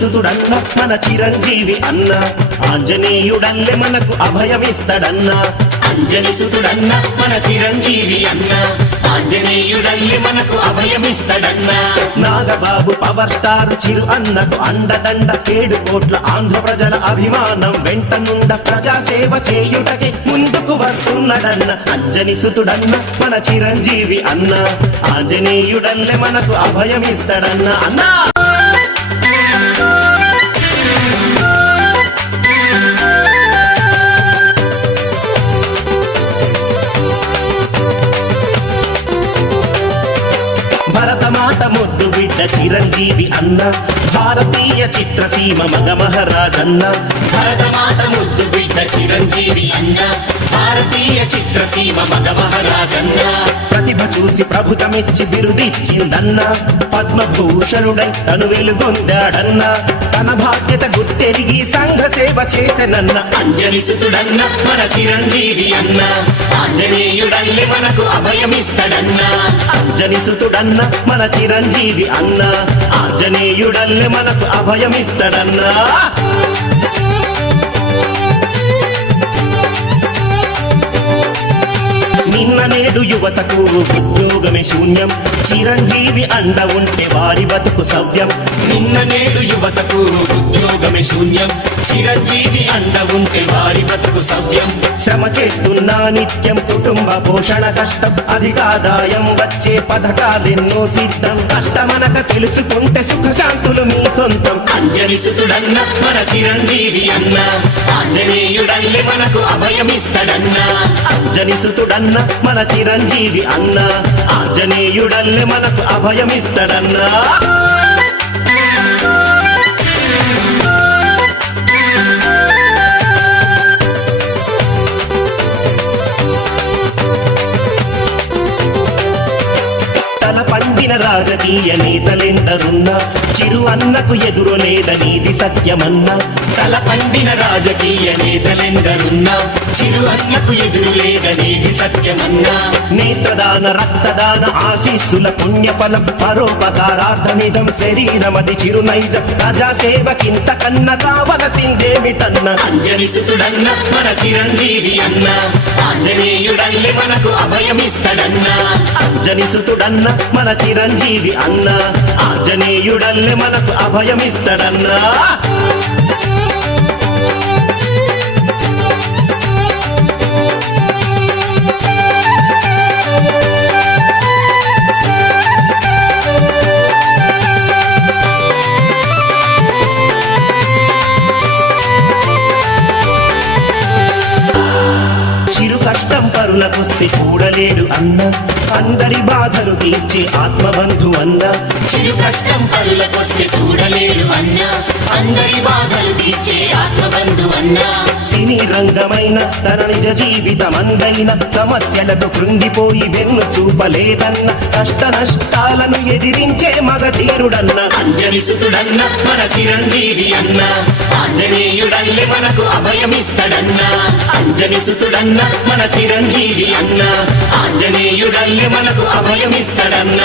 సుతుడన్న మన చిరంజీవి అన్న ఆంజనేయుడల్లె మనకు అభయమిస్తడన్న అంజని సుతుడన్న మన చిరంజీవి అన్న ఆంజనేయుడల్లి మనకు అభయమిస్తడన్న నాగబాబు పవర్ స్టార్ చిరు అన్నకు అండదండ 7 కోట్ల ఆంధ్ర ప్రజల అభిమానం వెంటనుండ ప్రజాసేవ చేయుటకి ముందుకు వస్తున్నడన్న అంజని సుతుడన్న మన చిరంజీవి అన్న ఆంజనేయుడల్లె మనకు అభయమిస్తడన్న అన్నా భరతమాత ముద్దు బిడ్డ చిరంజీవి అన్న భారతీయ చిత్రసీమ మగ మహారాజన్న భరతమాత ముద్దు బిడ్డ చిరంజీవి అన్న భారతీయ చిత్రసీమ మగ మహారాజన్న ప్రతిభ చూసి ప్రభుత్వమిచ్చి బిరుదిచ్చిందన్న పద్మభూషణుడై తను వెలుగొందాడన్న తన బాధ్యత గుర్తెరిగి సంఘ సేవ చేసెనన్న అంజని సుతుడన్న మన చిరంజీవి అన్న ఆంజనేయుడల్లి మనకు అభయమిస్తడన్న అంజని సుతుడన్న మన చిరంజీవి అన్న ఆంజనేయుడల్లె మనకు అభయమిస్తడన్న నిన్న నేడు యువతకు ఉద్యోగమే శూన్యం చిరంజీవి అండ ఉంటే వారి బతుకు సవ్యం నిన్న నేడు యువతకు ఉద్యోగమే శూన్యం చిరంజీవి అండ ఉంటే వారి బతుకు సవ్యం శ్రమ చేస్తున్నా నిత్యం కుటుంబ పోషణ కష్టం అధికాదాయం వచ్చే పథకాలెన్నో సిద్ధం కష్టమనక తెలుసుకుంటే సుఖశాంతులు మీ సొంతం అంజని సుతుడన్న మన చిరంజీవి అన్న ఆంజనేయుడల్లి మనకు అభయమిస్తడన్న అంజని సుతుడన్న మన చిరంజీవి అన్న ఆంజనేయుడల్లె మనకు అభయమిస్తడన్నా తల పండిన రాజకీయ నేతలెందరున్నా చిరు అన్నకు ఎదురు లేదనీది సత్యమన్నా తల పండిన రాజకీయ నేతలెందరున్నా చిరు అన్నకు ఎదురు లేదనేది సత్యమన్నా నేత్రదాన రక్తదాన ఆశీస్సుల పుణ్యఫలం పరోపకారార్థమిదం శరీరమది చిరునైజ ప్రజాసేవకింత కన్న కావలసిందేమిటన్న అంజని సుతుడన్న మన చిరంజీవి అన్న ఆంజనేయుడల్లి మనకు అభయమిస్తడన్న అంజని సుతుడన్న మన చిరంజీవి అన్న ఆంజనేయుడల్లె మనకు అభయమిస్తడన్నా చిరు కష్టం పరులకొస్తే చూడలేడు అన్న అందరి బాధలు తీర్చే ఆత్మబంధు అన్న చిరు కష్టం పరులకొస్తే చూడలేడు అన్న అందరి బాధలు తీర్చే ఆత్మబంధు అన్న సినీ రంగమైన తన నిజ జీవితమందైన సమస్యలకు కృంగిపోయి వెన్ను చూపలేదన్న కష్ట నష్టాలను ఎదిరించే మగధీరుడన్న అంజని సుతుడన్న మన చిరంజీవి అన్న ఆంజనేయుడల్లి మనకు అభయమిస్తడన్న అంజని సుతుడన్న మన చిరంజీవి అన్న ఆంజనేయుడల్లి మనకు అభయమిస్తడన్న